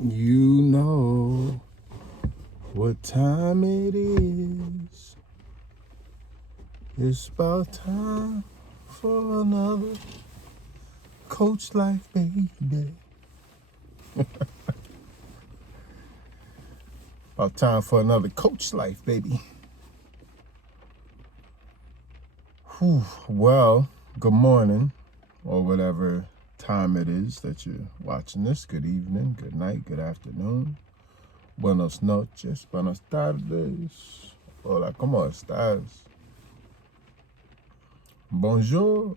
You know what time it is. It's about time for another Coach Life, baby. About time for another Coach Life, baby. Whew. Well, good morning, or whatever time it is that you're watching this. Good evening, good night, good afternoon. Buenos noches, buenas tardes. Hola, ¿cómo estás? Bonjour,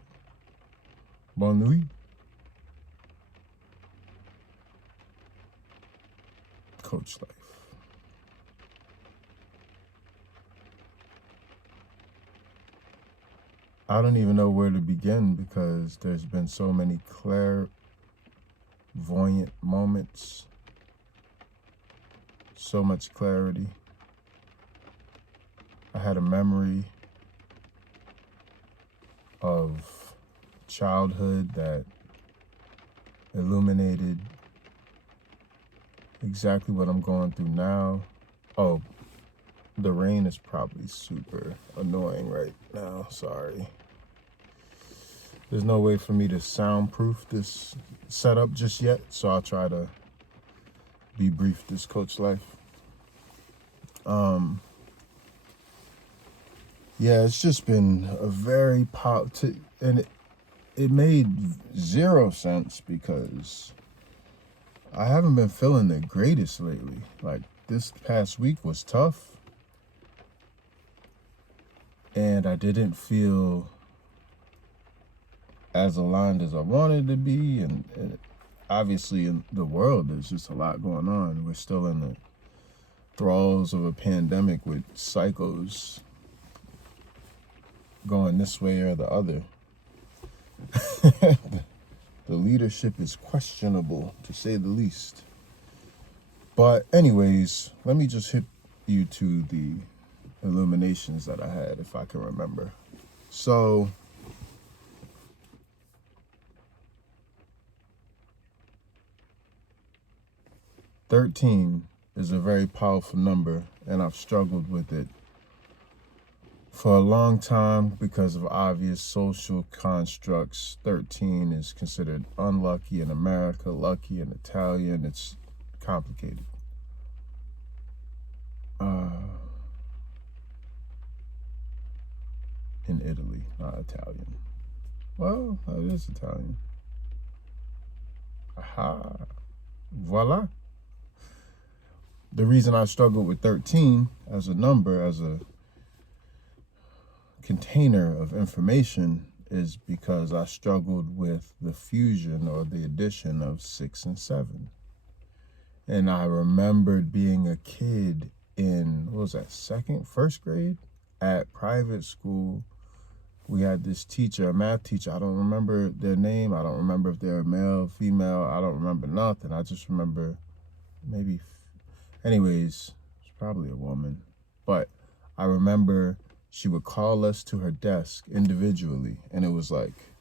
bonne nuit. Coach Life. I don't even know where to begin because there's been so many clairvoyant moments, so much clarity. I had a memory of childhood that illuminated exactly what I'm going through now. Oh, the rain is probably super annoying right now. Sorry. There's no way for me to soundproof this setup just yet, so I'll try to be brief this Coach Life. Yeah, it's just been a very and it made zero sense because I haven't been feeling the greatest lately. Like this past week was tough, and I didn't feel as aligned as I wanted to be, and obviously in the world there's just a lot going on. We're still in the thralls of a pandemic with psychos going this way or the other. The leadership is questionable, to say the least. But anyways, let me just hit you to the illuminations that I had, if I can remember. So 13 is a very powerful number, and I've struggled with it for a long time because of obvious social constructs. 13 is considered unlucky in America, lucky in Italian. It's complicated. In Italy, not Italian. Well, it is Italian. Aha. Voila. The reason I struggle with 13 as a number, as a container of information, is because I struggled with the fusion or the addition of 6 and 7. And I remembered being a kid in, what was that, first grade at private school. We had this teacher, a math teacher. I don't remember their name. I don't remember if they're male, female. I don't remember nothing. I just remember anyways, it's probably a woman. But I remember she would call us to her desk individually, and it was like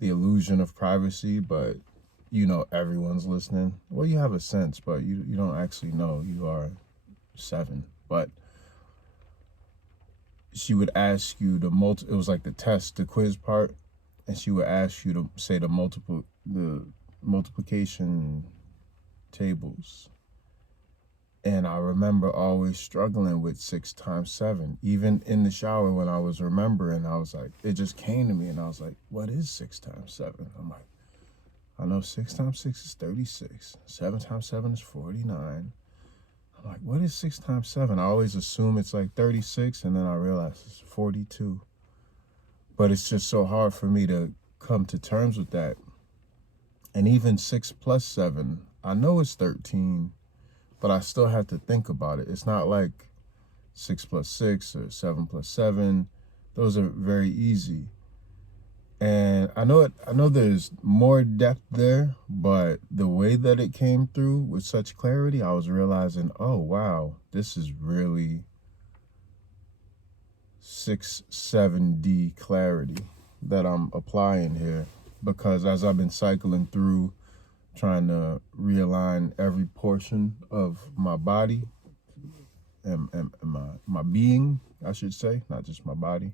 the illusion of privacy, but you know everyone's listening. Well, you have a sense, but you don't actually know you are 7. But she would ask you it was like the test, the quiz part, and she would ask you to say the multiplication tables. And I remember always struggling with 6 times 7. Even in the shower when I was remembering, I was like, it just came to me, and I was like, what is 6 times 7? I'm like, I know 6 times 6 is 36. 7 times 7 is 49. I'm like, what is 6 times 7? I always assume it's like 36, and then I realize it's 42. But it's just so hard for me to come to terms with that. And even 6 plus 7, I know it's 13, but I still have to think about it. It's not like 6 plus 6 or 7 plus 7. Those are very easy. And I know there's more depth there, but the way that it came through with such clarity, I was realizing, oh, wow, this is really 6-7D clarity that I'm applying here. Because as I've been cycling through trying to realign every portion of my body and my being, I should say, not just my body.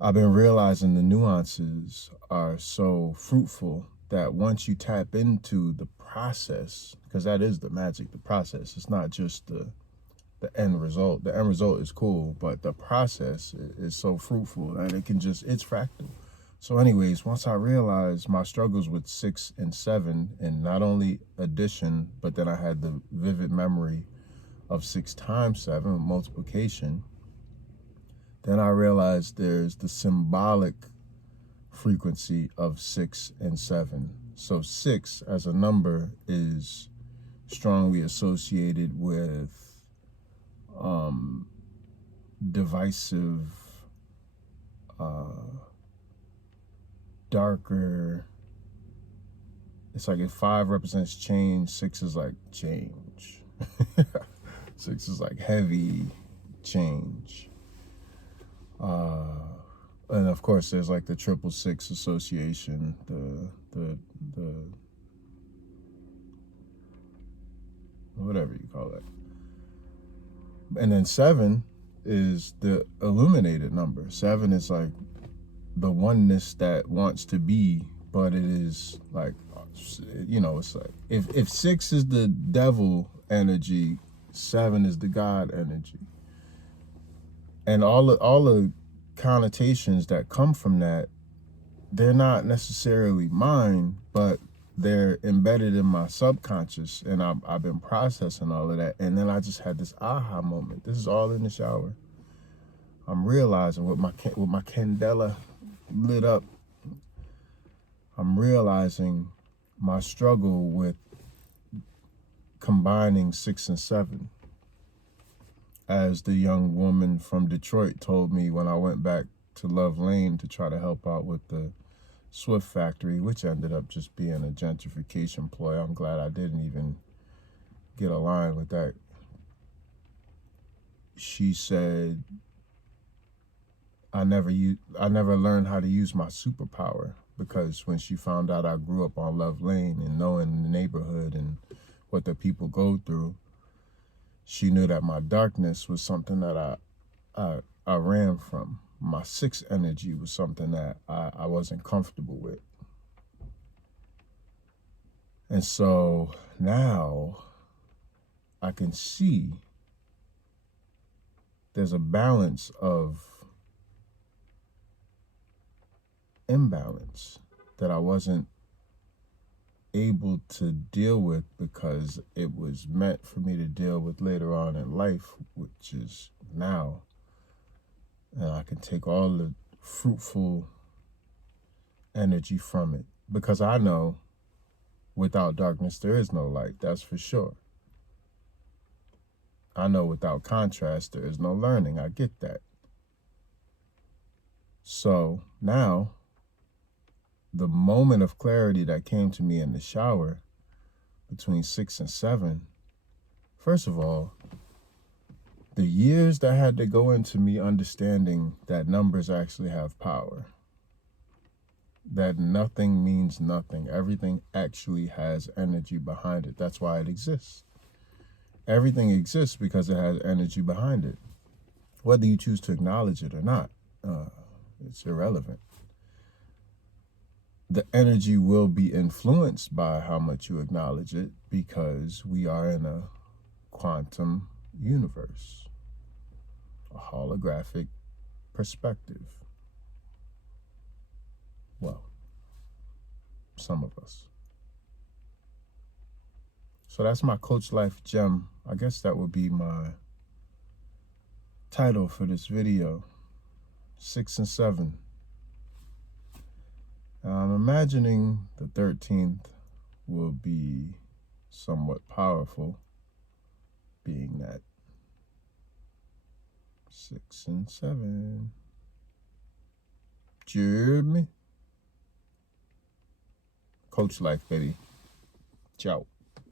I've been realizing the nuances are so fruitful that once you tap into the process, because that is the magic, the process, it's not just the end result. The end result is cool, but the process is so fruitful and it's fractal. So anyways, once I realized my struggles with 6 and 7, and not only addition, but then I had the vivid memory of 6 times 7, multiplication, then I realized there's the symbolic frequency of 6 and 7. So 6 as a number is strongly associated with divisive, darker. It's like if 5 represents change, 6 is like change. 6 is like heavy change. And of course, there's like the 666 association, the whatever you call it. And then 7 is the illuminated number. 7 is like the oneness that wants to be, but it is like, you know, it's like if 6 is the devil energy, 7 is the God energy. And all the connotations that come from that, they're not necessarily mine, but they're embedded in my subconscious, and I've been processing all of that. And then I just had this aha moment. This is all in the shower. I'm realizing with my candela lit up, I'm realizing my struggle with combining 6 and 7. As the young woman from Detroit told me when I went back to Love Lane to try to help out with the Swift factory, which ended up just being a gentrification ploy. I'm glad I didn't even get aligned with that. She said, I never learned how to use my superpower, because when she found out I grew up on Love Lane and knowing the neighborhood and what the people go through, she knew that my darkness was something that I ran from. My 6 energy was something that I wasn't comfortable with. And so now I can see there's a balance of imbalance that I wasn't able to deal with, because it was meant for me to deal with later on in life, which is now. And I can take all the fruitful energy from it, because I know without darkness there is no light, that's for sure. I know without contrast there is no learning, I get that. So now, the moment of clarity that came to me in the shower between 6 and 7, first of all, the years that had to go into me understanding that numbers actually have power, that nothing means nothing, everything actually has energy behind it. That's why it exists. Everything exists because it has energy behind it. Whether you choose to acknowledge it or not, it's irrelevant. The energy will be influenced by how much you acknowledge it, because we are in a quantum universe, a holographic perspective. Well, some of us. So that's my Coachlife gem. I guess that would be my title for this video, 6 and 7. I'm imagining the 13th will be somewhat powerful, being that 6 and 7. Jeremy. Coachlife, baby. Ciao.